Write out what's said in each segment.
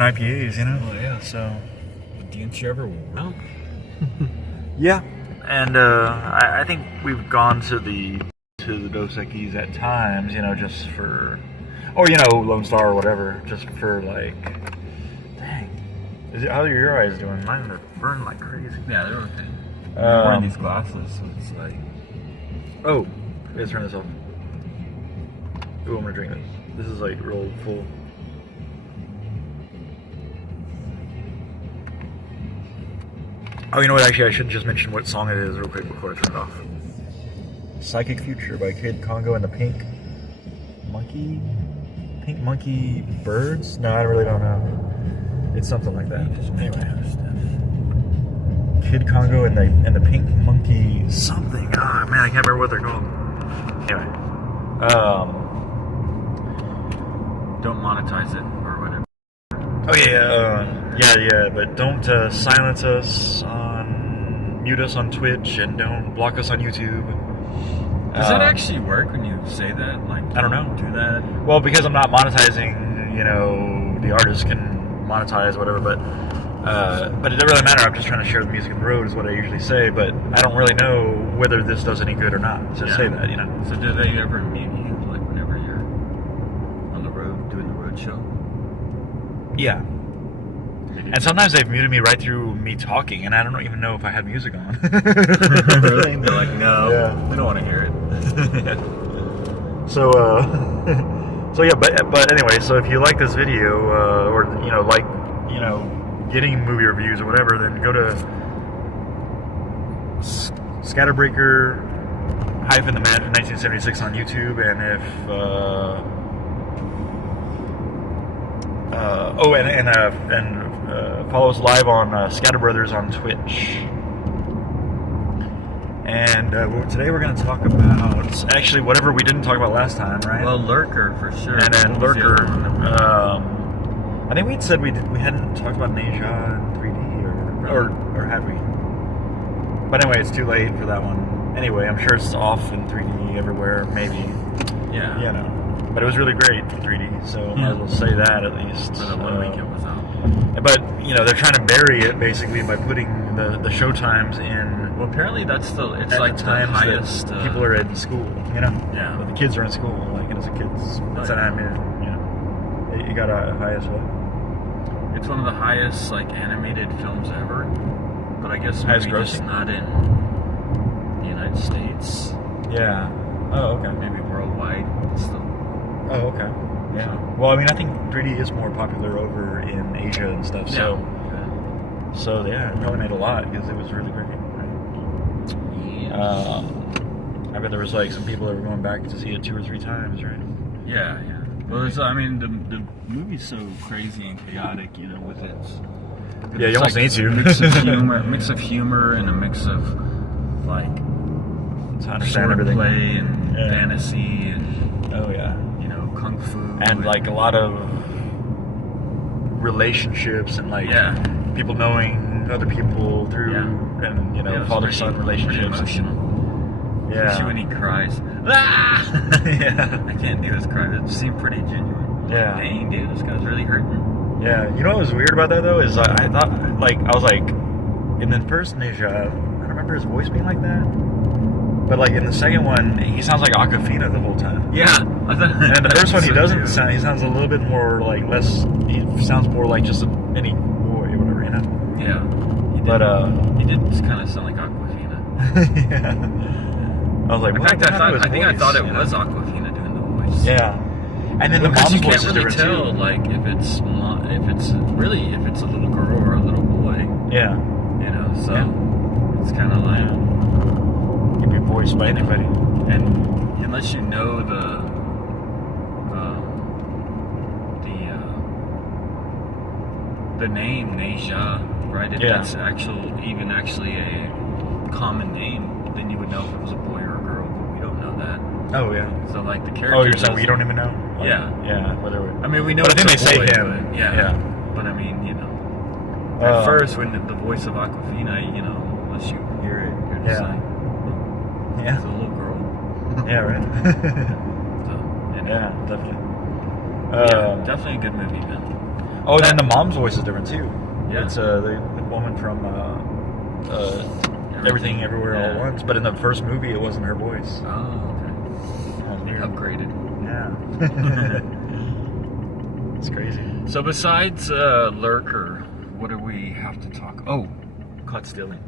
IPAs, you know? Oh, yeah. So. Didn't you ever want? Yeah. And I think we've gone to the Dos Equis at times, you know, just for, or, you know, Lone Star or whatever, just for like, dang. How are your eyes doing? Mine are burning like crazy. Yeah, they're okay. I'm wearing these glasses, so it's like. Oh, let's turn this off. Ooh, I'm gonna drink this. This is like real full. Oh, you know what? Actually, I should just mention what song it is real quick before I turn it off. Psychic Future by Kid Congo and the Pink Monkey Birds? No, I really don't know. It's something like that. Anyway. Kid Congo and the Pink Monkey something. Ah, man, I can't remember what they're called. Anyway. Don't monetize it or whatever. Oh yeah, but don't silence us mute us on Twitch, and don't block us on YouTube. Does it actually work when you say that? Like, I don't know. Do that? Well, because I'm not monetizing, you know, the artist can monetize whatever, but it doesn't really matter. I'm just trying to share the music on the road is what I usually say, but I don't really know whether this does any good or not to say that, you know. So do they ever mute you, like whenever you're on the road doing the road show? Yeah. And sometimes they've muted me right through me talking, and I don't even know if I had music on. Really? They're like, no, we don't want to hear it. So yeah, but anyway, so if you like this video, or you know, like, you know, getting movie reviews or whatever, then go to ScatterBrothers-the-Magic 1976 on YouTube, and if follow us live on ScatterBrothers on Twitch. And today we're going to talk about actually whatever we didn't talk about last time, right? Well, Lurker for sure. And then Lurker. I think we said we hadn't talked about NVA in 3D, or had we? But anyway, it's too late for that one. Anyway, I'm sure it's off in 3D everywhere, maybe. Yeah. You know. But it was really great in 3D, so might as well say that at least. For the 1 week it was out. But, you know, they're trying to bury it basically by putting the show times in. Well, apparently it's like the highest. People are in school, you know? Yeah. But the kids are in school, like, and as a kids. That's what I mean, you know. You got a highest what? It's one of the highest, like, animated films ever. But I guess highest maybe just grossing? not in the United States. Yeah. Oh, okay. Maybe worldwide still. Oh, okay. Yeah. Well, I mean, I think 3D is more popular over in Asia and stuff. So, yeah, it probably made a lot because it was really great. Right? Yeah. I bet there was like some people that were going back to see it 2 or 3 times, right? Yeah. Well, I mean, the movie's so crazy and chaotic, you know, with its. Yeah, you almost need to. Mix of humor and a mix of like to understand everything. Play and fantasy and kung fu and like a lot of relationships and like people knowing other people through and you know father-son relationships. Emotional. Yeah. Especially when he cries. Ah! Yeah. I can't do his cry. It seemed pretty genuine. Yeah. Like, dang, dude, this guy's really hurting. Yeah. You know what was weird about that though is I thought I was like in the first NVA, I don't remember his voice being like that. But like in the second one, he sounds like Awkwafina the whole time. Yeah, and the first one he doesn't sound. He sounds a little bit more like less. He sounds more like just any boy or whatever, you know. Yeah. He did kind of sound like Awkwafina. Yeah. I was like, in fact, I thought it was Awkwafina doing the voice. Yeah. And then the mom's voice is different tell, too. Like if it's a little girl or a little boy. Yeah. You know, so it's kind of like. Can be voiced by anybody, and unless you know the name NVA, right? If that's actually a common name, then you would know if it was a boy or a girl. But we don't know that. Oh yeah. So like the character. Oh, you're saying we don't even know? Like, yeah. Whatever. I mean, we know. But I think they say boy, him. But, yeah. But I mean, you know, at first when the voice of Awkwafina, you know, unless you hear it, you're just like. Yeah. It's a little girl. Yeah, right. So, yeah, definitely. Definitely a good movie, man. Oh, and then the mom's voice is different too. Yeah. It's the woman from Everything Everywhere All at Once. But in the first movie, it wasn't her voice. Oh, okay. Yeah, Upgraded. Yeah. It's crazy. So besides Lurker, what do we have to talk? Oh, Caught Stealing.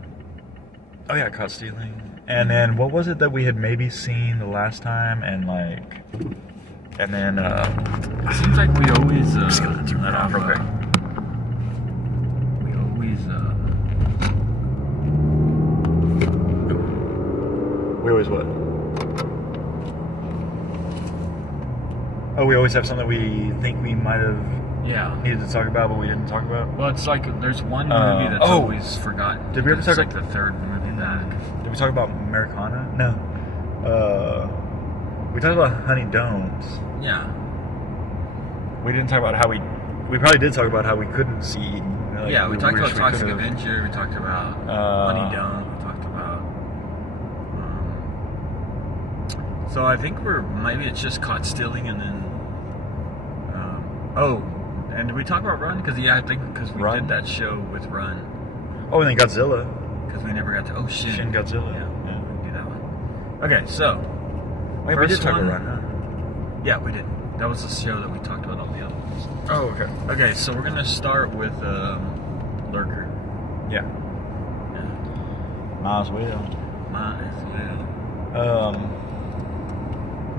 Oh yeah, Caught Stealing. And then what was it that we had maybe seen the last time? And then it seems like we always I'm just gonna turn that off real quick. We always We always what? Oh, we always have something we think we might have needed to talk about, but we didn't talk about. Well, it's like there's one movie that's always forgotten. Did we ever it's talk like the third movie back? Did we talk about Americana? No. We talked about Honey Domes. Yeah. We didn't talk about how we probably did talk about how we couldn't see. Like, yeah, we talked about Toxic could've. Avenger. We talked about Honey Dome. We talked about. So I think maybe it's just Caught Stealing, and then. And did we talk about Run? Because I think we did that show with Run. Oh, and then Godzilla. Because we never got to Shin Godzilla. Yeah, we didn't do that one. Okay, so. Wait, we did talk about Run, huh? Yeah, we did. That was the show that we talked about all the other ones. Oh, okay. Okay, so we're gonna start with Lurker. Yeah. Might as well.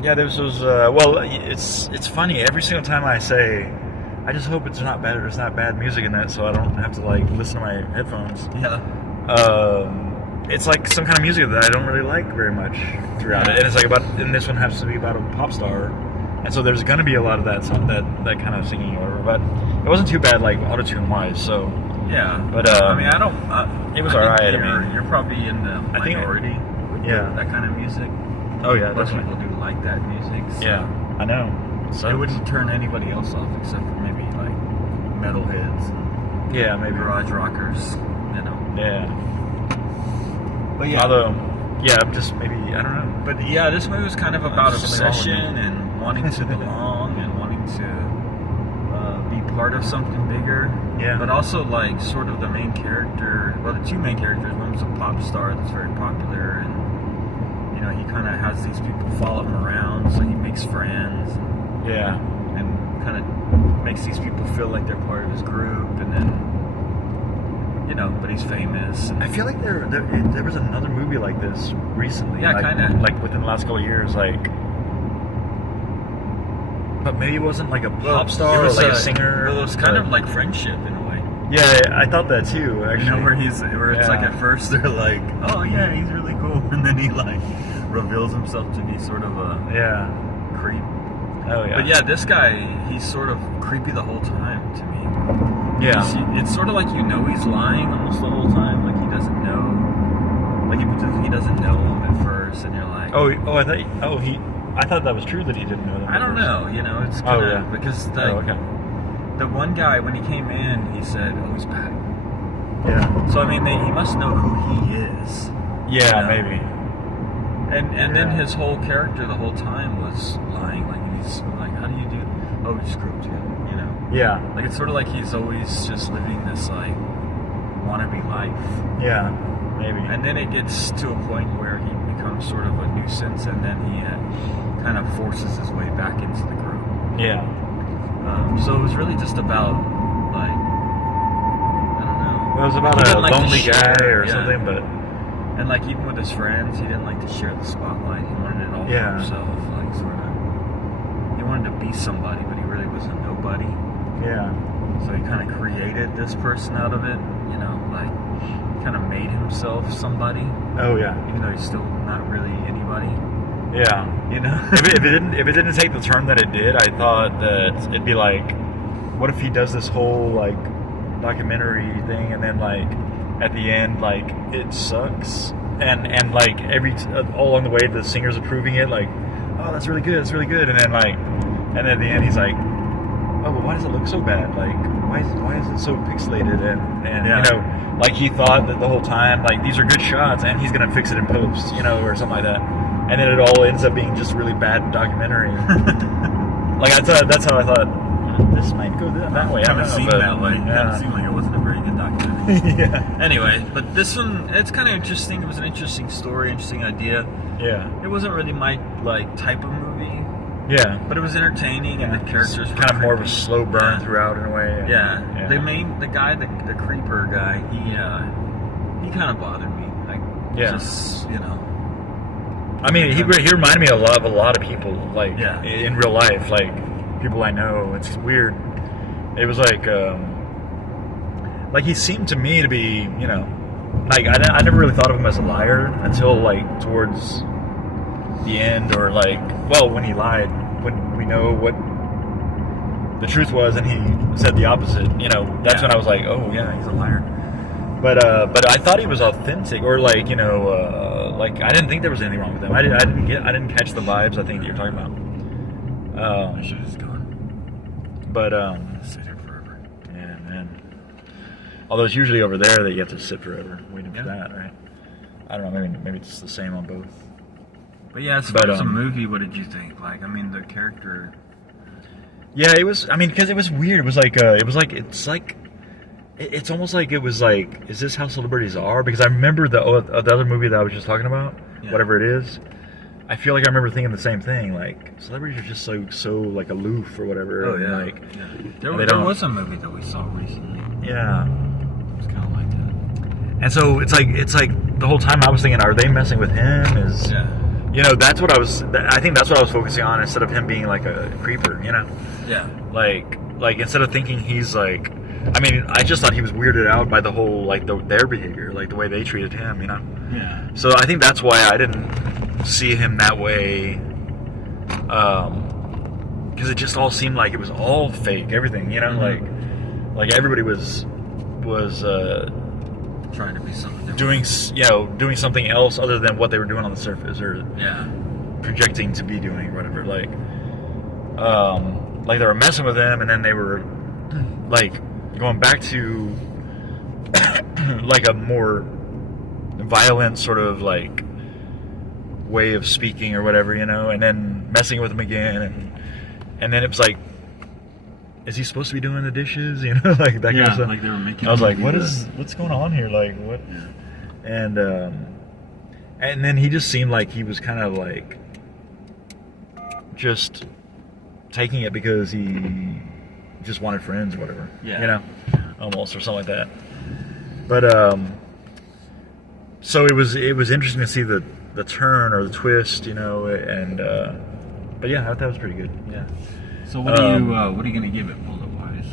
Yeah, this was. Well, it's funny. Every single time I say, I just hope it's not bad. There's not bad music in that, so I don't have to like listen to my headphones. Yeah. It's like some kind of music that I don't really like very much throughout it, and it's like and this one has to be about a pop star, and so there's gonna be a lot of that that kind of singing or whatever. But it wasn't too bad, like autotune wise. So yeah. But I mean, I don't. it was alright. I mean, you're probably in the minority. Yeah. That kind of music. Oh yeah. Most people do like that music. So yeah. I know. So it wouldn't turn anybody else off except for maybe like metalheads. Yeah, maybe garage rockers. You know. Yeah. But yeah. Although, yeah, just maybe I don't know. But yeah, this movie was kind of about obsession and wanting to belong and wanting to be part of something bigger. Yeah. But also like sort of the main character. Well, the two main characters. One's a pop star that's very popular, and you know he kind of has these people follow him around, so he makes friends. Yeah. And kind of makes these people feel like they're part of his group, and then. You know, but he's famous. I feel like there was another movie like this recently. Yeah, like, kind of. Like within the last couple of years, like. But maybe it wasn't like a pop star or like a singer. It was kind of like friendship in a way. Yeah, I thought that too. Actually, you know, where it's like at first they're like, oh yeah, he's really cool, and then he like reveals himself to be sort of a creep. Oh yeah. But yeah, this guy, he's sort of creepy the whole time to me. Yeah. It's sort of like he's lying almost the whole time. Like he doesn't know. Like he doesn't know him at first, and you're like, I thought that was true that he didn't know that. I don't know. You know, it's kind of because the one guy when he came in, he said, "Oh, he's back." Yeah. So I mean, he must know who he is. Yeah, you know? maybe. And then his whole character the whole time was lying. Like he's like, "How do you do?" Oh, we just grew up together. You know. Yeah. Like it's sort of like he's always just living this like wannabe life. Yeah, maybe. And then it gets to a point where he becomes sort of a nuisance, and then he kind of forces his way back into the group. Yeah. So it was really just about like I don't know. It was about a lonely guy or something, but and like even with his friends, he didn't like to share the spotlight. He wanted it all for himself, like sort of. He wanted to be somebody, but he really was a nobody. Yeah. So he kind of created this person out of it, you know, like kind of made himself somebody. Oh yeah. Even though he's still not really anybody. Yeah. You know. if it didn't take the turn that it did, I thought that it'd be like, what if he does this whole like documentary thing, and then like at the end like it sucks, and like all along the way the singer's approving it, like, oh that's really good, and then at the end he's like, oh, but why does it look so bad? Like, why is it so pixelated? And you know, like he thought that the whole time, like these are good shots, and he's gonna fix it in post, you know, or something like that. And then it all ends up being just really bad documentary. Like that's how I thought this might go that way. It kind of seemed that way. Yeah. It seemed like it wasn't a very good documentary. Yeah. Anyway, but this one, it's kind of interesting. It was an interesting story, interesting idea. Yeah. It wasn't really my type of movie. Yeah. But it was entertaining, and the characters were kind of more of a creepy. slow burn throughout in a way. Yeah. The guy, the creeper guy, he kind of bothered me. Like, just, you know. I mean, he reminded me of a lot of people, like, Yeah. in real life, like, people I know. It's weird. It was like he seemed to me to be, you know, like, I never really thought of him as a liar until, like, towards the end, or, like, well, when he lied, when we know what the truth was and he said the opposite, you know, that's when I was like, oh, yeah, he's a liar. But I thought he was authentic, or, like, you know, like, I didn't think there was anything wrong with him. I didn't catch the vibes I think that you're talking about. I should have just gone. But Sit here forever. yeah, man. Although it's usually over there that you have to sit forever waiting for that, right? I don't know. Maybe it's the same on both. But yeah, as far as a movie, what did you think? Like, I mean, the character. Yeah, it was. I mean, because it was weird. It was like it's almost like it was like, is this how celebrities are? Because I remember the other movie that I was just talking about, whatever it is. I feel like I remember thinking the same thing. Like, celebrities are just so like aloof or whatever. Oh yeah. Like, There was a movie that we saw recently. Yeah. It was kind of like that. And so it's like the whole time I was thinking, are they messing with him? You know, that's what I think that's what I was focusing on, instead of him being like a creeper, you know? Yeah. Like instead of thinking he's like, I mean, I just thought he was weirded out by the whole, like, their behavior, like the way they treated him, you know? Yeah. So I think that's why I didn't see him that way, because it just all seemed like it was all fake, everything, you know? Mm-hmm. Like everybody was trying to be something different. doing something else other than what they were doing on the surface, or projecting to be doing, whatever. Like they were messing with him, and then they were like going back to like a more violent sort of like way of speaking or whatever, you know, and then messing with him again, and then it was like, is he supposed to be doing the dishes? You know, like that kind of stuff. Like they were making. I was like, what's going on here? Like, what? Yeah. And then he just seemed like he was kind of like just taking it because he just wanted friends or whatever. Yeah. You know, almost, or something like that. But so it was interesting to see the turn or the twist, you know, and but yeah, that was pretty good. Yeah. So what are you gonna give it bullet wise?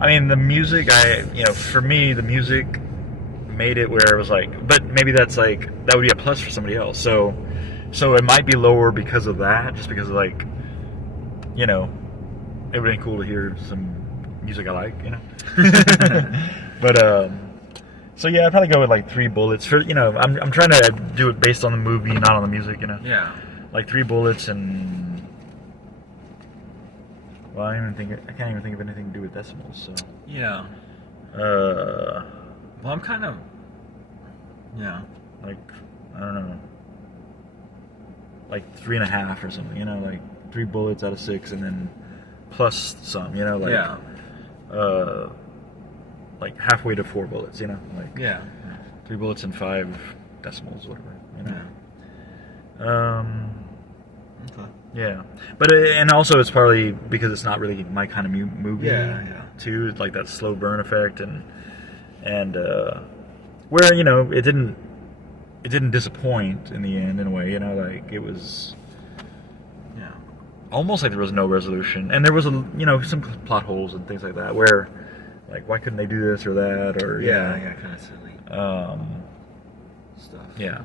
I mean, the music, for me, the music made it where it was like, but maybe that would be a plus for somebody else. So it might be lower because of that, just because of, like, you know, it would be cool to hear some music I like, you know. But so yeah, I'd probably go with like 3 bullets for, you know, I'm trying to do it based on the movie, not on the music, you know. Yeah. Like 3 bullets, and well, I can't even think of anything to do with decimals. So yeah. Well, I'm kind of like, I don't know, like 3.5 or something. You know, like 3 bullets out of 6, and then plus some. You know, like like halfway to 4 bullets. You know, like 3 bullets and 5 decimals, whatever. You know. Yeah. Okay. Yeah, but and also it's partly because it's not really my kind of movie. Yeah. Too, like that slow burn effect, and where, you know, it didn't disappoint in the end, in a way. You know, like it was almost like there was no resolution, and there was some plot holes and things like that, where, like, why couldn't they do this or that, or kind of silly stuff. Yeah.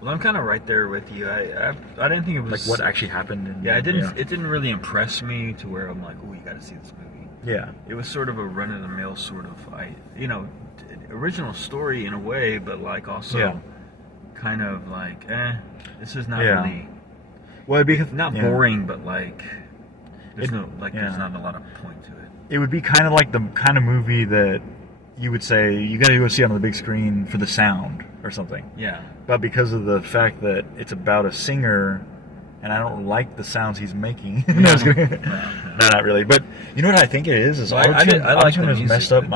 Well, I'm kind of right there with you. I didn't think it was like what actually happened. It didn't really impress me to where I'm like, oh, you got to see this movie. Yeah. It was sort of a run of the mill sort of, original story in a way, but like also kind of like, this is not really. Well, it'd be not boring, but like there's not a lot of point to it. It would be kind of like the kind of movie that you would say you got to go see on the big screen for the sound or something. Yeah. But because of the fact that it's about a singer and I don't like the sounds he's making. No, not really. But you know what I think it is Well, I autotune like the has music, messed up but-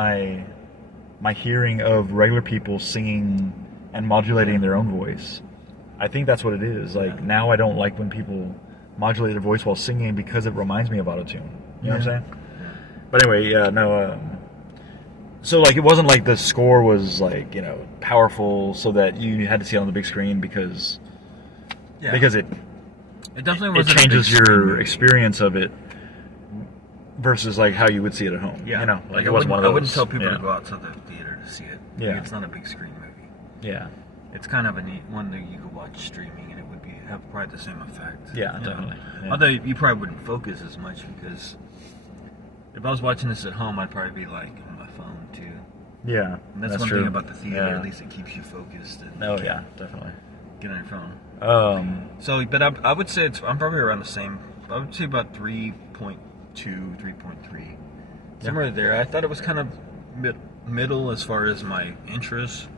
my hearing of regular people singing and modulating their own voice. I think that's what it is. Like now I don't like when people modulate their voice while singing because it reminds me of autotune. You know what I'm saying? Yeah. But anyway, yeah, no. So like it wasn't like the score was like, you know, powerful so that you had to see it on the big screen because it definitely it wasn't changes a big screen your movie. experience of it versus like how you would see it at home. Yeah, You know, like I it wasn't one of those. I wouldn't tell people yeah. to go out to the theater to see it. Yeah. Like, it's not a big screen movie. Yeah. It's kind of a neat one that you could watch streaming, and it would have probably the same effect. Yeah, you know? definitely. Yeah. Although you probably wouldn't focus as much because if I was watching this at home, I'd probably be like on my phone too. Yeah, And that's one true. thing about the theater. Yeah. At least it keeps you focused. And Oh you yeah, can't definitely. get on your phone. So, but I would say I'm probably around the same. I would say about 3.2, 3.3, somewhere there. I thought it was kind of middle as far as my interest,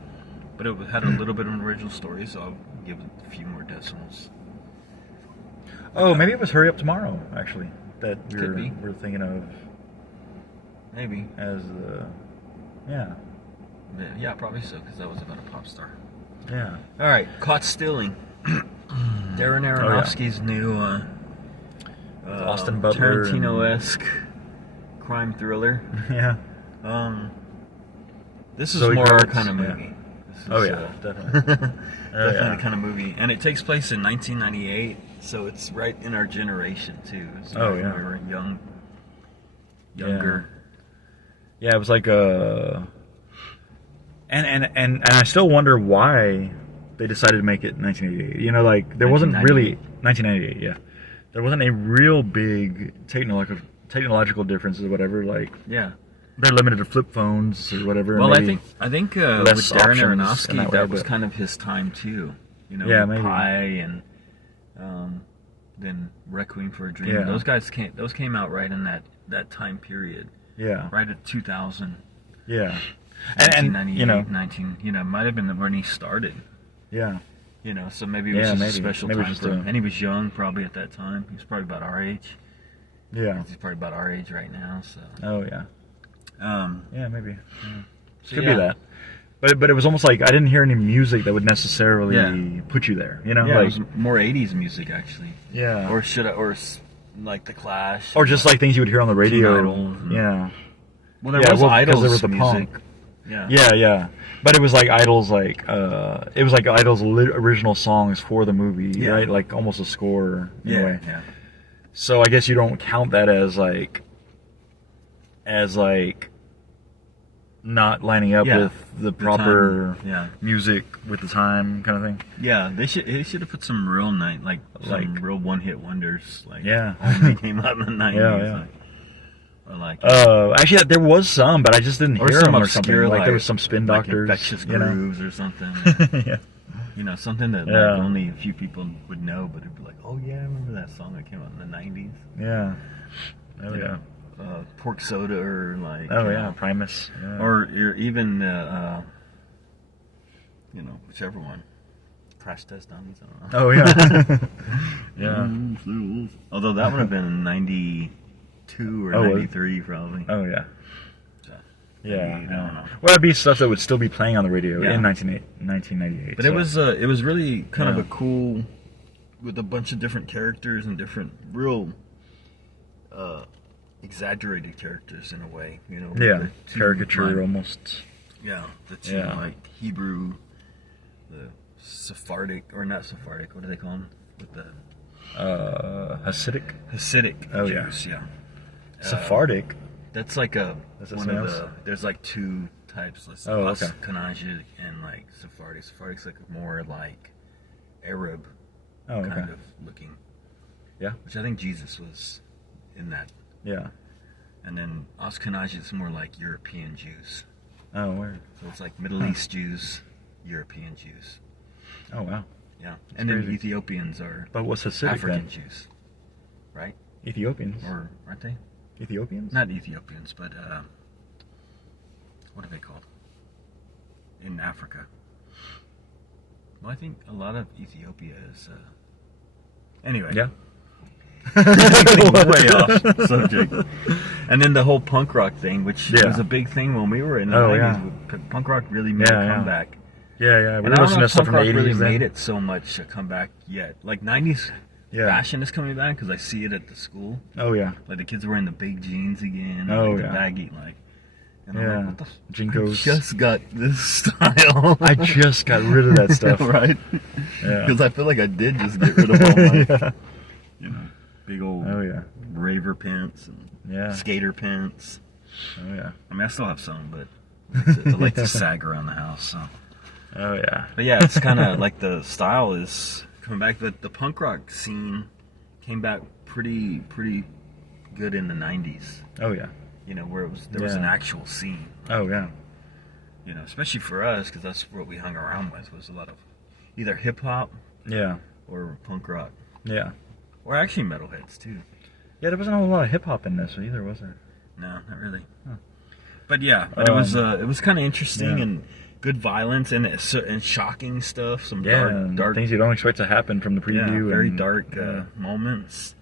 but it had a little bit of an original story, so I'll give it a few more decimals. Oh, maybe it was Hurry Up Tomorrow, actually, that Could be. we're thinking of Maybe. as the Yeah, probably so, because that was about a pop star. yeah. All right, Caught Stealing. Darren Aronofsky's new Austin Butler Tarantino-esque crime thriller. Yeah. This is Zoe more our Kravitz, kind of yeah. movie. This is, Oh yeah, definitely. definitely yeah. the kind of movie, and it takes place in 1998, so it's right in our generation too. It's Oh, right yeah. when we were younger. Yeah, it was like and I still wonder why they decided to make it 1988. You know, like there wasn't really 1998. Yeah, there wasn't a real big technological difference or whatever. Like Yeah. they're limited to flip phones or whatever. Well, maybe, I think with less Darren options in Aronofsky, that that way, was but- kind of his time too. You know, Yeah, with maybe. Pie and then Requiem for a Dream. Yeah. Those came out right in that time period, yeah, right at 2000. yeah, and 1998, you know, might have been when he started. yeah, You know, so maybe it was just a special Maybe time just for him. a- And he was young probably at that time. He was probably about our age. yeah. He's probably about our age right now. So, Oh yeah, yeah, maybe. Yeah. so Could yeah. be that. But it was almost like I didn't hear any music that would necessarily Yeah. put you there. You know, Yeah, like it was more 80s music actually. yeah, Like the Clash. or just like things you would hear on the radio. Idols and- Yeah, Well, there yeah, was well, 'cause Idols there was the music. punk. Yeah. yeah. But it was like Idol's it was like Idol's original songs for the movie, Yeah. right? Like almost a score in a way. Yeah. So I guess you don't count that as not lining up Yeah. with the proper time, yeah. music with the time kind of thing. Yeah, they should have put some real Like- real one-hit wonders. Like Yeah. only came out in the 90s. Yeah. Like, Actually, there was some, but I just didn't or hear some them or something. obscure, Like there was some Spin like Doctors, Infectious you know. Grooves or something. Yeah. You know, something that Yeah. like, only a few people would know, but it'd be like, oh yeah, I remember that song that came out in the 90s. Yeah. Oh You yeah. know, Pork Soda or like. Oh you yeah. know, Primus. Yeah. Or even, you know, whichever one. Crash Test Dummies. I don't know. Oh yeah. yeah. Although that would have been 92 or Oh, 93 probably. Oh yeah. So, Yeah. I don't know. Well, it'd be stuff that would still be playing on the radio Yeah. in 1998. But so. it was really kind of Yeah. a cool, with a bunch of different characters and different real exaggerated characters in a way, you know. Yeah, the two, caricature like, almost. Yeah, the two Yeah. like Hebrew, the Sephardic or not Sephardic, what do they call them? With the Hasidic. Hasidic Oh, yeah. Jews, yeah. Sephardic. That's like Is that one something of else? there's like two types. Let's Oh, okay. Ashkenazi and like Sephardic. Sephardic's like more like Arab Oh, okay. kind of looking. Yeah. Which I think Jesus was in that. Yeah. And then Ashkenazi is more like European Jews. Oh, where? So it's like Middle East Jews, European Jews. Oh, wow. Yeah. And then crazy. Ethiopians are But what's Hasidic African then? Jews. Right? Ethiopians. Or aren't they? Ethiopians? Not Ethiopians, but what are they called? In Africa. Well, I think a lot of Ethiopia is Anyway. Yeah. Getting way off subject. And then the whole punk rock thing, which Yeah. was a big thing when we were in the Oh, 90s. yeah. Punk rock really made a comeback. Yeah, yeah. And We were I don't know listening to if stuff punk from the rock 80s. really then. made it so much a comeback yet. Like 90s fashion is coming back because I see it at the school. Oh, yeah. Like the kids are wearing the big jeans again. Oh, like yeah. The baggy, like. And Yeah. I'm like, what the Jinkos. I just got this style. I just got rid of that stuff. Right? Yeah. Because I feel like I did just get rid of all my, Yeah. you know, big old Oh, yeah. raver pants and Yeah. skater pants. Oh, yeah. I mean, I still have some, but I like to sag around the house. So. Oh, yeah. But yeah, it's kind of like the style is coming back. But the punk rock scene came back pretty good in the 90s. Oh, yeah. You know, where there was an actual scene. Oh, yeah. You know, especially for us, because that's what we hung around with, was a lot of either hip hop Yeah. or punk rock, Yeah. or actually metalheads too. Yeah, there wasn't a whole lot of hip hop in this either, was there? No, not really. Huh. But yeah, but it was kind of interesting Yeah. and good violence and shocking stuff. Some dark things you don't expect to happen from the preview. yeah, very and, dark moments.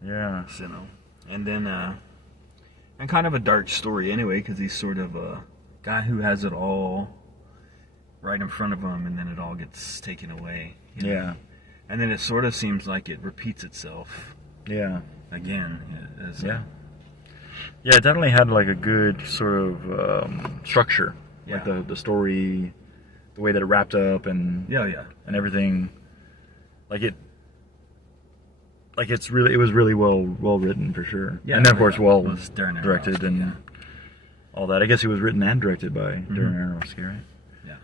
Yeah. You know, and then and kind of a dark story anyway, because he's sort of a guy who has it all right in front of him, and then it all gets taken away. You know? Yeah. And then it sort of seems like it repeats itself Yeah. again. Yeah. Yeah, it definitely had like a good sort of structure. Yeah. Like the story, the way that it wrapped up, and Yeah. and everything. It was really well written for sure. Yeah, and then of course it well was Darren directed Aronofsky, and yeah. all that. I guess it was written and directed by Darren Aronofsky, right? Yeah.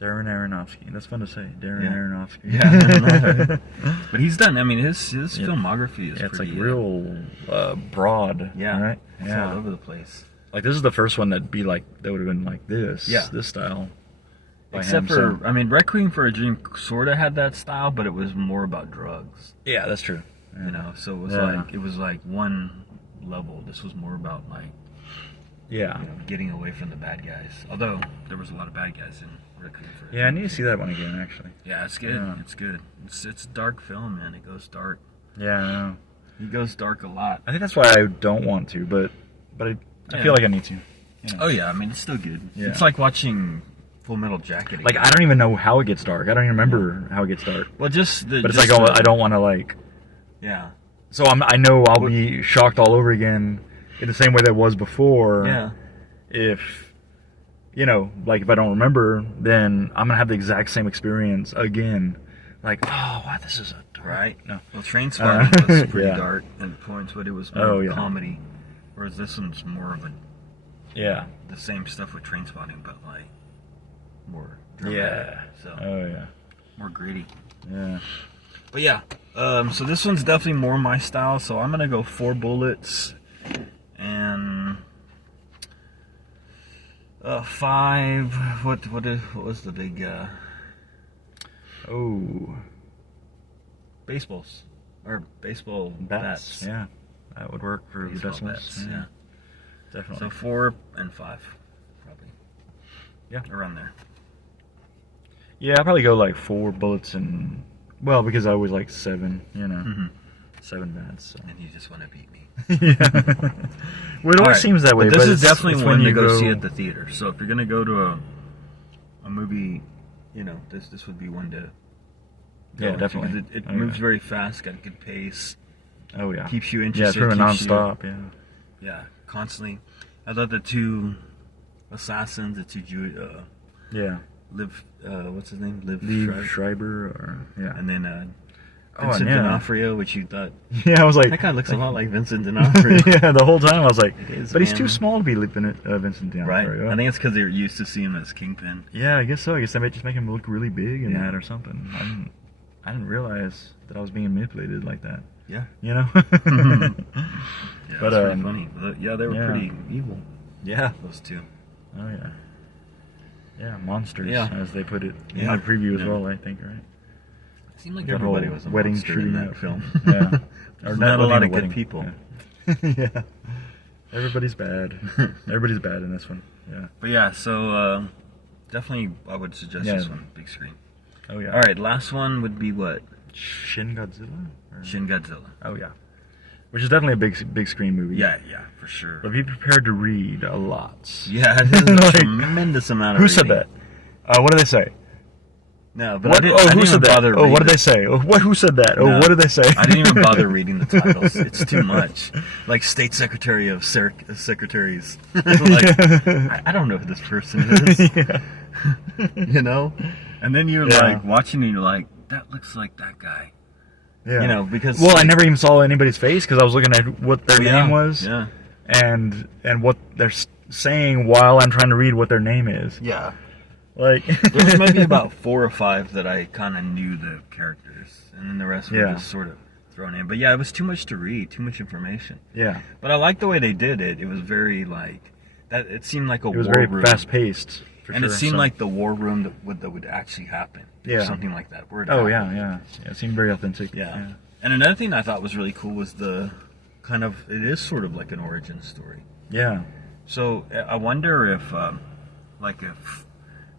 Darren Aronofsky. That's fun to say. Darren Yeah. Aronofsky. Yeah. But he's done. I mean, his filmography is It's pretty. like real broad. Yeah. Right. It's Yeah. all over the place. Like this is the first one that would have been like this. Yeah. This style. by Except him, for, I mean, Requiem for a Dream sort of had that style, but it was more about drugs. Yeah, that's true. Yeah. You know, so it was like one level. This was more about like, Yeah. you know, getting away from the bad guys. Although there was a lot of bad guys in Requiem for a Dream. Yeah, I need to see that one again, actually. Yeah, it's good. Yeah. It's good. It's a dark film, man. It goes dark. Yeah, I know. He goes dark a lot. I think that's why I don't want to, but I feel like I need to. You know? Oh yeah, I mean it's still good. Yeah. It's like watching Full Metal Jacket again. Like I don't even know how it gets dark. I don't even remember how it gets dark. Well, But it's like I don't want to like. Yeah. So I know I'll be shocked all over again in the same way that was before. Yeah. If you know, like if I don't remember, then I'm gonna have the exact same experience again. Like, oh wow, this is a dark. Right. No. Well, Trainspotting was pretty Yeah. dark at points, but it was more yeah. comedy, whereas this one's more of Yeah. the same stuff with Trainspotting, but like more dramatic. Yeah. So Oh yeah. more gritty. Yeah. But yeah, so this one's definitely more my style. So I'm gonna go 4 bullets and 5. What was the big Oh. baseballs or baseball Bats. Yeah. That would work for the Baseball decimals. bats, yeah. Definitely. So 4 and 5, probably. Yeah. Around there. Yeah, I'll probably go like 4 bullets and because I always like 7, you know. Mm-hmm. 7 bats. So. And you just want to beat me. Yeah. Well, it always All right. seems that way. But this is it's definitely when one you to go see at the theater. So if you're gonna go to a movie, you know, this would be one to. Yeah, go definitely. To, 'cause it moves very fast, got a good pace, Oh yeah. keeps you Yeah, it's interested. pretty keeps you- nonstop. Yeah. Yeah, constantly. I thought the 2 assassins, the 2 Yeah. Liv, what's his name? Liev Schreiber or yeah. And then Oh, Vincent yeah. D'Onofrio, which you thought Yeah, I was like that guy looks a lot like Vincent D'Onofrio. yeah, the whole time I was like, is, but he's man. too small to be Vincent D'Onofrio. Right. I think it's because they're used to seeing him as Kingpin. Yeah, I guess so. I guess they might just make him look really big in Yeah. that or something. I didn't realize that I was being manipulated like that. Yeah. You know? Yeah, But, it's pretty funny. But, yeah, they were yeah. pretty evil. Yeah. Those 2. Oh yeah. Yeah, monsters, Yeah. as they put it in Yeah. the preview as Yeah. well. I think, right? It seemed like The everybody whole was a wedding monster tree in that film. Yeah. There's not a wedding, lot of wedding. good people. Yeah. Yeah. Everybody's bad. Everybody's bad in this one. Yeah. But yeah, so definitely I would suggest Yeah. this one, big screen. Oh yeah. All right, last one would be what? Shin Godzilla? Shin Godzilla. Oh yeah, which is definitely a big screen movie. Yeah, for sure. But be prepared to read a lot. Yeah, it is a Like, tremendous amount of Who reading. said that? What did they say? No, but What? I didn't Who said even that? bother Oh, what did reading they it. say? Who said that? No, What did they say? I didn't even bother reading the titles. It's too much. Like State Secretary of Secretaries. Like, I don't know who this person is. Yeah. You know? And then you're Yeah. like watching and you're like, that looks like that guy. Yeah. You know, because Well, I like, never even saw anybody's face because I was looking at what their name was. Yeah. And what they're saying while I'm trying to read what their name is. Yeah. Like There was maybe about 4 or 5 that I kind of knew the characters, and then the rest were just sort of thrown in. But yeah, it was too much to read, too much information. Yeah. But I liked the way they did it. It was very like that. It seemed like a war It was very room. fast paced. And it seemed like the war room that would actually happen. Yeah. Something like that. Where it Oh happened. yeah. It seemed very authentic. Yeah. And another thing I thought was really cool was the kind of, it is sort of like an origin story. Yeah. So I wonder if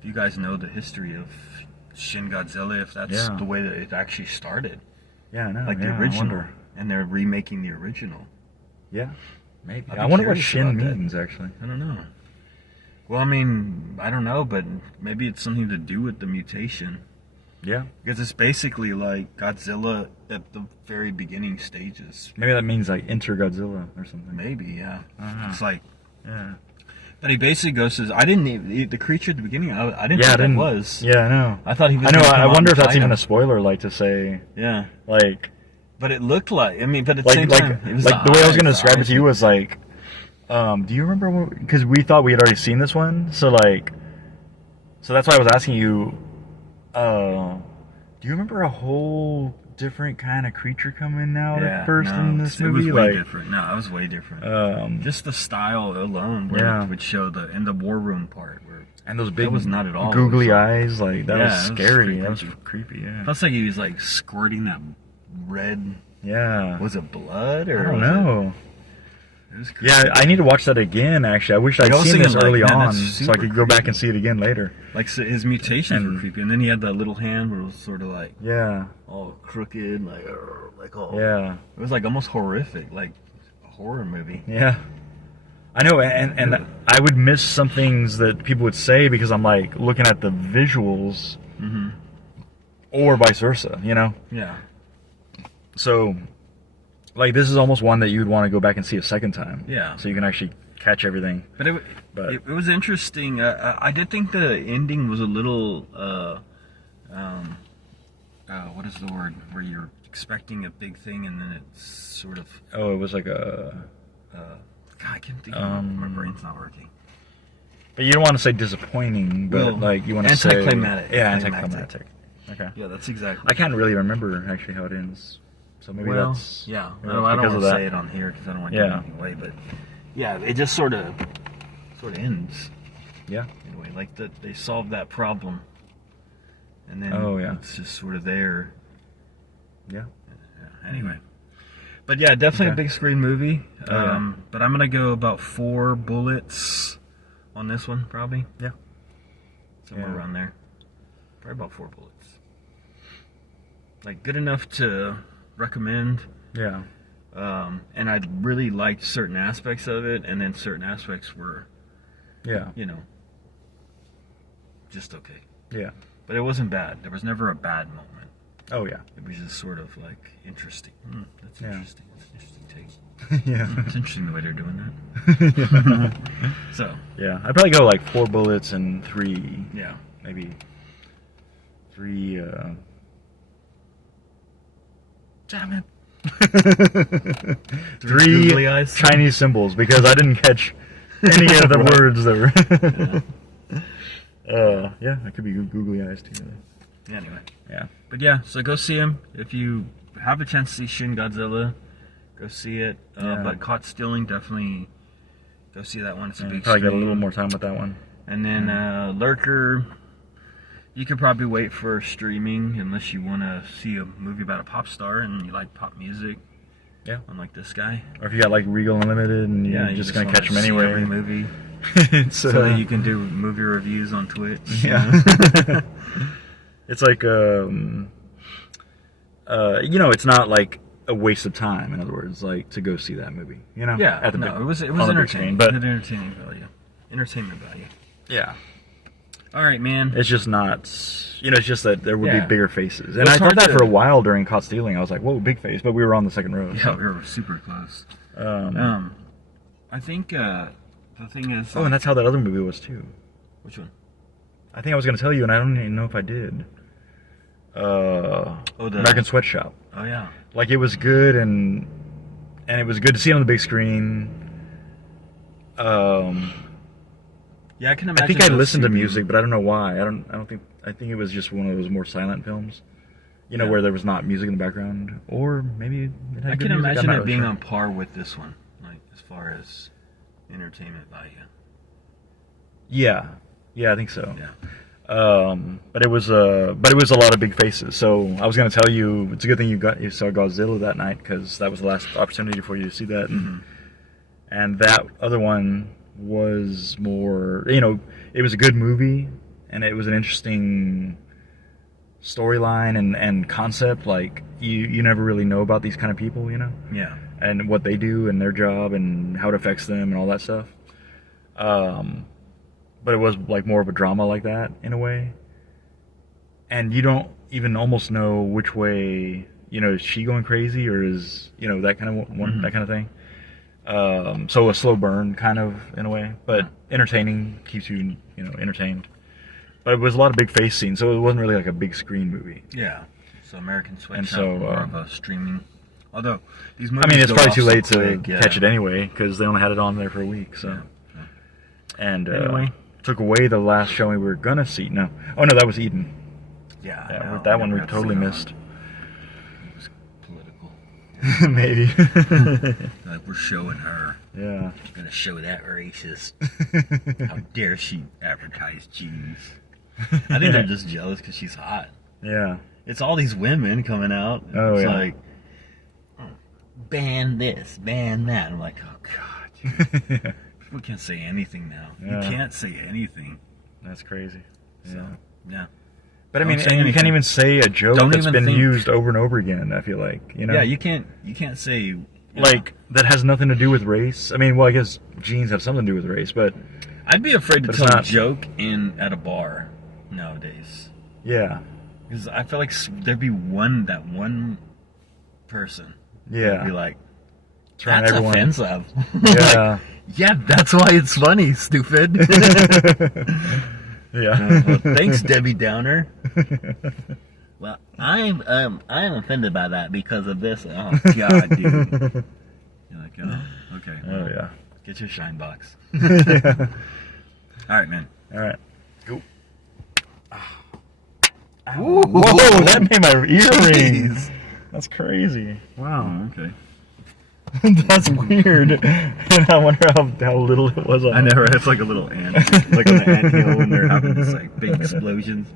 you guys know the history of Shin Godzilla, if that's the way that it actually started. Yeah, I know. Like the I original. wonder. And they're remaking the original. Yeah. Maybe. I'd be I wonder what curious Shin about that. means actually. I don't know. Well, I mean, I don't know, but maybe it's something to do with the mutation. Yeah. Because it's basically like Godzilla at the very beginning stages. Maybe that means like Enter Godzilla or something. Maybe, yeah. I don't know. It's like, Yeah. but he basically goes to, I didn't even, the creature at the beginning, I didn't think that was. Yeah, I know. I thought he was I know. gonna come I out wonder and if that's fight even him. a spoiler, like to say, Yeah. like, But it looked like, I mean, but at the same like time, it was the way I was going to the describe it eyes. to you was like, do you remember? Because we thought we had already seen this one, so like, so that's why I was asking you. Do you remember a whole different kind of creature coming out at first in this movie? It was way Like, different. No, it was way different. Just the style alone, where it would show in the war room part, where and those big, that was not at all. googly It was eyes, like that Yeah, was it was scary. pretty That was creepy. creepy. Yeah. Plus, like he was like squirting that red. Yeah. Was it blood or? I don't was know. It was creepy. Yeah, I need to watch that again. Actually, I wish I'd I was seen this thinking, like, early man, on, that's so I super could go back creepy. and see it again later. Like so his mutations And- were creepy, and then he had that little hand where it was sort of like Yeah. all crooked, like all. Yeah. It was like almost horrific, like a horror movie. Yeah. I know, and I would miss some things that people would say because I'm like looking at the visuals, or vice versa, you know. Yeah. So, like, this is almost one that you'd want to go back and see a second time. Yeah. So you can actually catch everything. But it was interesting. I did think the ending was a little, what is the word? Where you're expecting a big thing and then it's sort of, Oh, it was like a. God, I can't think of it. My brain's not working. But you don't want to say disappointing, but Well, like you want to say anticlimactic. Yeah, anticlimactic. Okay. Yeah, that's exactly. I can't really remember actually how it ends. So maybe that's yeah. maybe No, that's I don't because want of to that. say it on here because I don't want to give Yeah. anything away. But yeah, it just sort of ends Yeah. in a way, like that they solved that problem, and then it's just sort of there. Yeah. Anyway, but yeah, definitely a Okay. big screen movie. Yeah. But I'm gonna go about 4 bullets on this one, probably. Yeah. Somewhere Yeah. around there. Probably about 4 bullets. Like good enough to recommend. Yeah. And I really liked certain aspects of it, and then certain aspects were, Yeah. you know, just okay. Yeah. But it wasn't bad. There was never a bad moment. Oh yeah. It was just sort of like interesting. That's Yeah. interesting. That's an interesting take. Yeah. It's interesting the way they're doing that. So, Yeah. I'd probably go like 4 bullets and 3, yeah. maybe 3. Damn it. 3 googly eyes? Chinese symbols because I didn't catch any of the Right. words that were. Yeah, it could be googly eyes too. Anyway. Yeah. But yeah, so go see him. If you have a chance to see Shin Godzilla, go see it. Yeah. But Caught Stealing, definitely go see that one. It's a big Probably got a screen. little more time with that one. And then Lurker, you could probably wait for streaming unless you want to see a movie about a pop star and you like pop music. Yeah. Unlike this guy. Or if you got like Regal Unlimited and you're you just gonna wanna catch them see anyway. Every movie. It's, So that you can do movie reviews on Twitch. Yeah. It's like it's not like a waste of time. In other words, like to go see that movie. Yeah. At the No, big, it was on the big entertaining, screen, but it had entertaining value, entertainment value. yeah, All right, man. it's just not. It's just that there would be Yeah. bigger faces, and It's I thought hard that to- for a while during caught stealing. I was like, whoa, big face, but we were on the second row. Yeah, we were super close. I think the thing is. Oh, and that's how that other movie was too. Which one? I think I was going to tell you, and I don't even know if I did. American Sweatshop. Oh yeah. Like it was good, and it was good to see it on the big screen. Yeah, I can imagine. I think I those listened to two being- music, but I don't know why. I think it was just one of those more silent films. Yeah. Where there was not music in the background, or maybe it had I good can music. imagine I'm not it really being sure. on par with this one, like as far as entertainment value. Yeah, I think so. Yeah. But it was a lot of big faces. So I was going to tell you, it's a good thing you saw Godzilla that night, because that was the last opportunity for you to see that. And that other one was more, it was a good movie, and it was an interesting storyline and concept. Like you never really know about these kind of people, Yeah. and what they do and their job and how it affects them and all that stuff. But it was like more of a drama like that in a way. And you don't even almost know which way, is she going crazy, or is, that kind of one, that kind of thing. So a slow burn kind of in a way, but entertaining, keeps you, entertained. But it was a lot of big face scenes, so it wasn't really like a big screen movie. Yeah. So American Sweatshop, And so, more of a streaming. Although these movies, I mean, it's go probably off too so late to quick, yeah. catch it anyway, because they only had it on there for a week. So, Yeah. and Anyway. took away the last showing we were gonna see. No, that was Eden. Yeah. Yeah, no, that one we never got to totally see that missed. one. It was political. Maybe. Like, we're showing her. Yeah. We're gonna show that racist. How dare she advertise Jews? I think they're just jealous because she's hot. Yeah. It's all these women coming out. Oh, it's yeah. like, ban this, ban that. I'm like, oh god, people can't say anything now. Yeah. You can't say anything. That's crazy. So, Yeah. yeah. But I Don't mean, say and you anything. can't even say a joke Don't that's even been think. used over and over again. I feel like, Yeah, you can't say like that has nothing to do with race. I mean, well, I guess jeans have something to do with race, but I'd be afraid to But it's tell a not- joke at a bar nowadays. yeah, Because I feel like there'd be one person who'd be yeah, like, Turn that's everyone- offensive. yeah, Yeah, that's why it's funny, stupid. yeah. Well, thanks, Debbie Downer. Well, I'm offended by that because of this. Oh God, dude. You're like, oh, okay. Oh Well, yeah. get your shine box. Yeah. All right, man. All right. Go. Ooh. Whoa, that made my earrings. That's crazy. Wow. Okay. That's weird. And I wonder how little it was on I know, right? It's like a little ant, like on the anthill when they're having this like big explosions,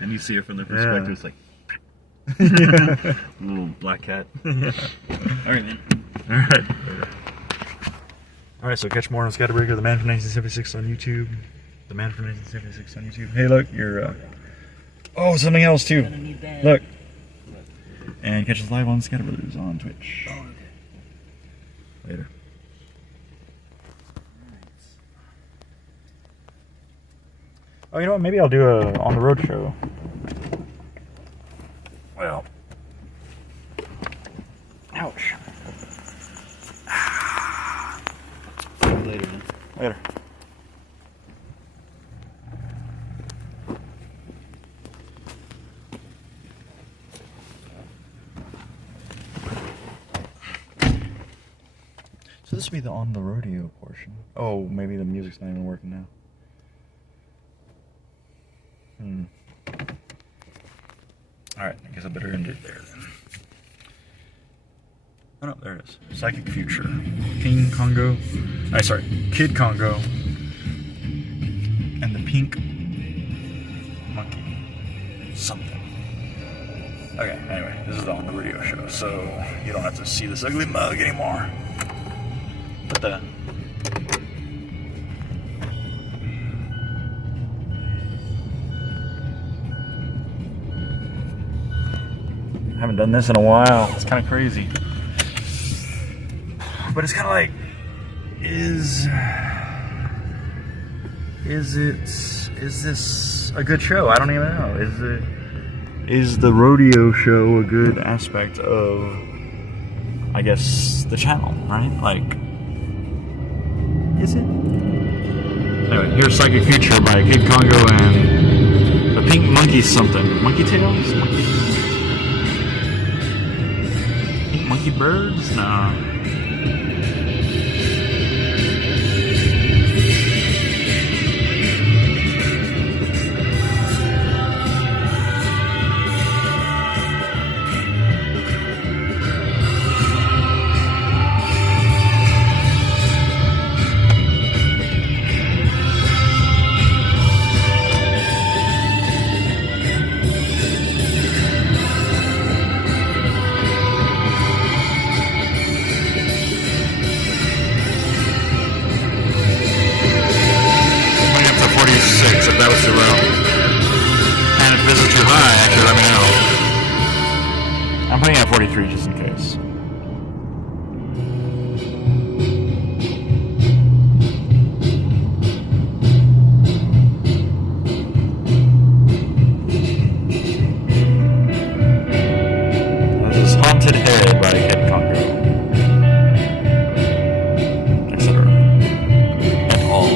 and you see it from the perspective. Yeah. It's like Yeah. little black cat. Yeah. All right, man. All right. All right, so catch more on ScatterBrothers, The Man from 1976 on YouTube. The Man from 1976 on YouTube. Hey, look, you're, oh, something else, too. Look. And catch us live on ScatterBrothers on Twitch. Later. Oh, you know what? Maybe I'll do a on the road show. Well. Ouch. Later, man. Later. So this will be the on the rodeo portion. Oh, maybe the music's not even working now. Alright, I guess I better end it there then. Oh no, there it is. Psychic Future. King Congo. Sorry, Kid Congo. And the Pink Monkey. Something. Okay, anyway, this is the on the radio show, so you don't have to see this ugly mug anymore. But the Haven't done this in a while. It's kind of crazy. But it's kind of like, is this a good show? I don't even know. Is the rodeo show a good aspect of, I guess, the channel, right? Like, is it? Anyway, here's Psychic Future by Kid Congo and the Pink Monkey something. Monkey Tails? Pink Monkey Birds? Nah. If that was too low. And if this is too high, actually let me know. I'm putting it at 43 just in case. This is Haunted Head by Kid Congo. Etc. And all.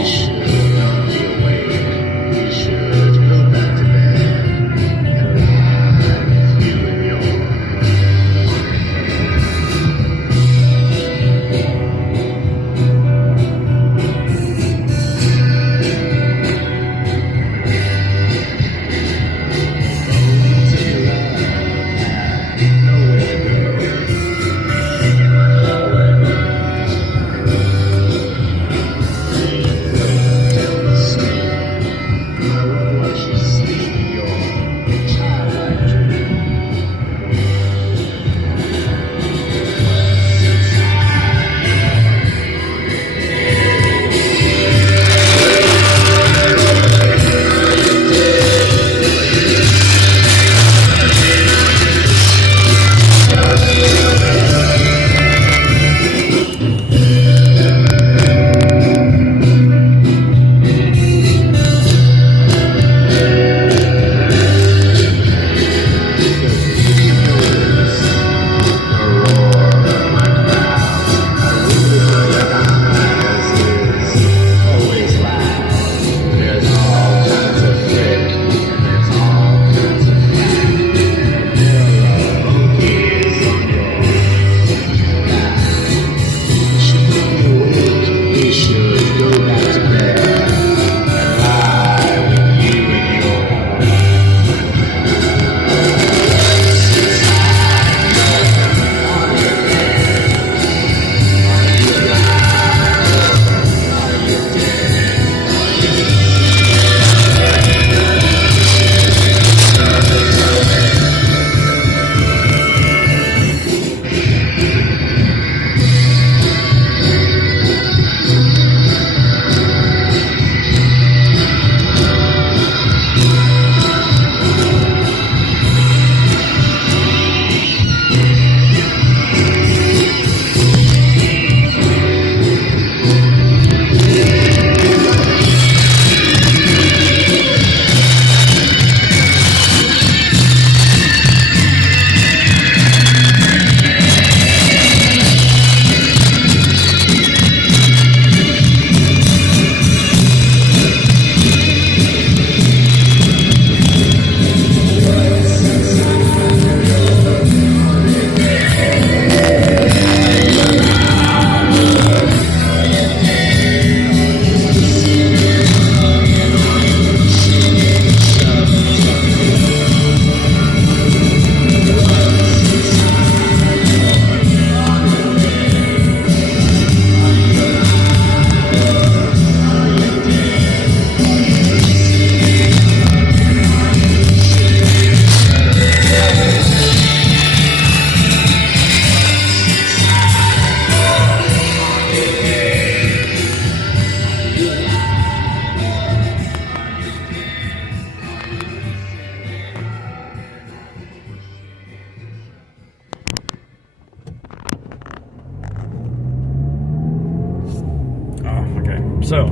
Okay, so.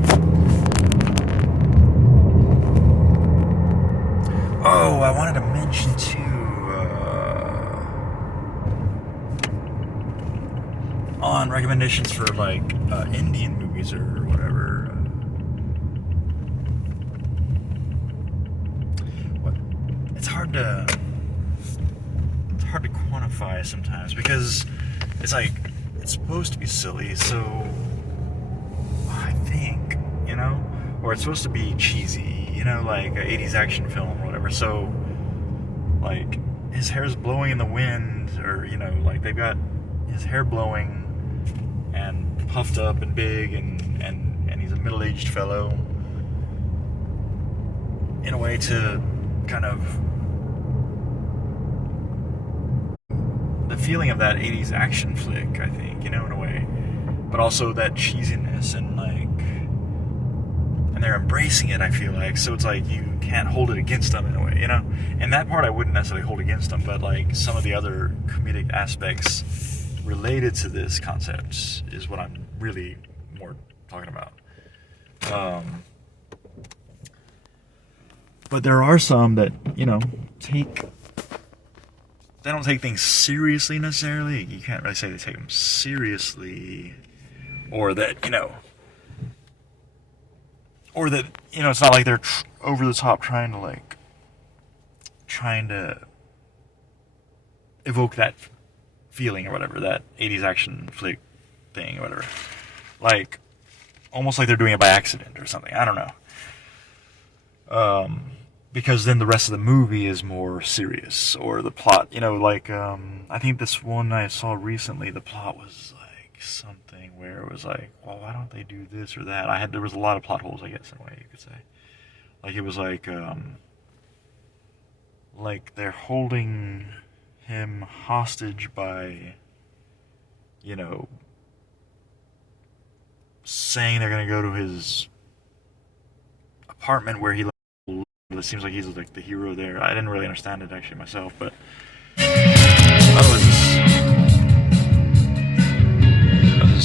Oh, I wanted to mention too. On recommendations for like Indian movies or whatever. It's hard to quantify sometimes because it's like it's supposed to be silly, so I think, you know, or it's supposed to be cheesy, you know, like an 80s action film or whatever. So like his hair's blowing in the wind, or you know, like they've got his hair blowing and puffed up and big, and he's a middle-aged fellow, in a way to kind of the feeling of that 80s action flick, I think, you know, in a way, but also that cheesiness and and they're embracing it, I feel like, so it's like you can't hold it against them in a way, you know, and that part I wouldn't necessarily hold against them, but like some of the other comedic aspects related to this concept is what I'm really more talking about. But there are some that, you know, they don't take things seriously necessarily. You can't really say they take them seriously, or that, you know, it's not like they're over the top trying to evoke that feeling or whatever, that 80s action flick thing or whatever. Like, almost like they're doing it by accident or something. I don't know. Because then the rest of the movie is more serious, or the plot, you know, like, I think this one I saw recently, the plot was like something where it was like, well, why don't they do this or that? There was a lot of plot holes, I guess, in a way you could say. Like, it was like they're holding him hostage by, you know, saying they're going to go to his apartment where he lives. It seems like he's like the hero there. I didn't really understand it actually myself, but oh, this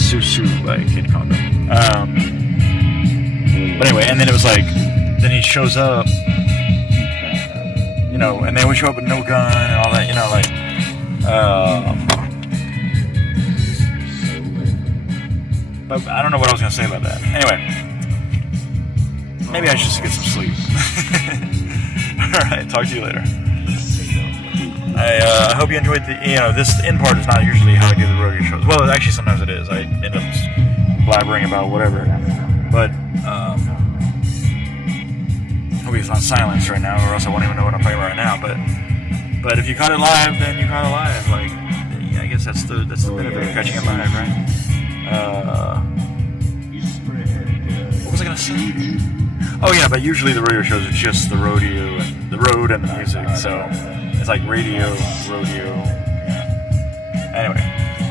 is Susu by Kid Kondo. But anyway, and then it was like, then he shows up, you know, and they always show up with no gun and all that, you know, like, but I don't know what I was going to say about that. Anyway, maybe I should just get some sleep. Alright, talk to you later. I hope you enjoyed this end part is not usually how I do the rodeo shows. Well, actually sometimes it is. I end up blabbering about whatever. But, hopefully it's not silence right now, or else I won't even know what I'm talking about right now. But if you caught it live, then you caught it live. Like, yeah, I guess that's the benefit of catching it live, right? What was I gonna say? Oh yeah, but usually the rodeo shows are just the rodeo and the road and the music, so it's like radio, rodeo. Yeah. Anyway,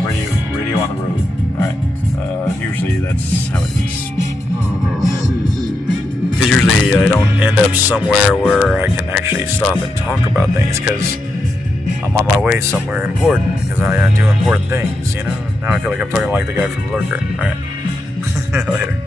radio on the road. All right. Usually that's how it is. Because usually I don't end up somewhere where I can actually stop and talk about things, because I'm on my way somewhere important, because I do important things, you know? Now I feel like I'm talking like the guy from Lurker. All right. Later.